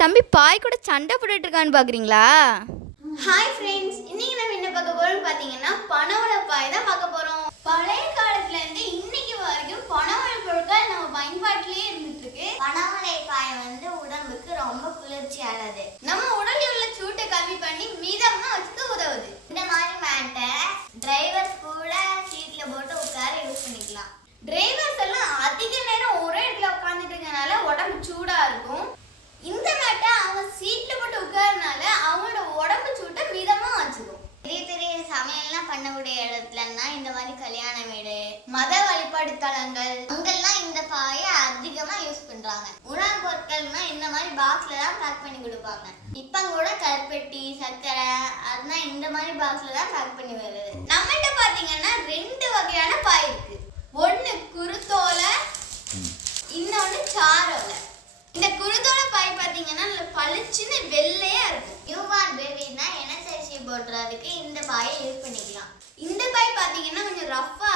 தம்பி பாய் கூட சண்டை போட்டுட்டு இருக்கான்னு பார்க்குறீங்களா ஹாய் ஃப்ரெண்ட்ஸ் இன்னைக்கு நம்ம என்ன பார்க்க போறோம்னு பாத்தீங்கன்னா பனவள பாய் தான் பார்க்க போறோம். பழைய காலத்துல இருந்து இன்னைக்கு வரைக்கும் பனவள பொருட்கள் நம்ம பயன்பாட்டிலேயே இருந்துட்டு இருக்கு. பனவளை பாய் வந்து உடம்புக்கு ரொம்ப குளிர்ச்சியானது. நம்ம உடலில் உள்ள சூட்டை கம்மி பண்ணி மீதமா வச்சுக்க உதவுது. இந்த மாதிரி மேட்டை டிரைவர் கூட சீட்ல போட்டு உட்கார யூஸ் பண்ணிக்கலாம். டிரைவர்ஸ் எல்லாம் அதிக நேரம் ஒரே இடத்துல உட்காந்துட்டு இருக்கனால உடம்பு சூடா இருக்கும் இந்த மேட்டை அவங்க சீட்ல போட்டு உட்காரனால அவங்களோட உடம்பு சூட்டை மிதமா வச்சுக்கும் பெரிய பெரிய பண்ணக்கூடிய இடத்துலன்னா இந்த மாதிரி கல்யாண வீடு மத வழிபாடு தலங்கள் அங்கெல்லாம் இந்த பாயை அதிகமா யூஸ் பண்றாங்க. உணவு பொருட்கள்னா இந்த மாதிரி பாக்ஸ்ல தான் பேக் பண்ணி கொடுப்பாங்க. இப்ப கூட கருப்பெட்டி சர்க்கரை அதெல்லாம் இந்த மாதிரி பாக்ஸ்ல தான் பேக் பண்ணி வருது. நம்மகிட்ட பாத்தீங்கன்னா ரெண்டு வகையான பாய் இருக்கு. ஒண்ணு குருத்தோலை இன்னொன்னு சாரோலை. இந்த குருத்தோட பாய் பாத்தீங்கன்னா பளிச்சுன்னு வெள்ளை இந்த பாயை யூஸ் பண்ணிக்கலாம். இந்த பாய் பார்த்தீங்கன்னா கொஞ்சம் ரஃப்பாக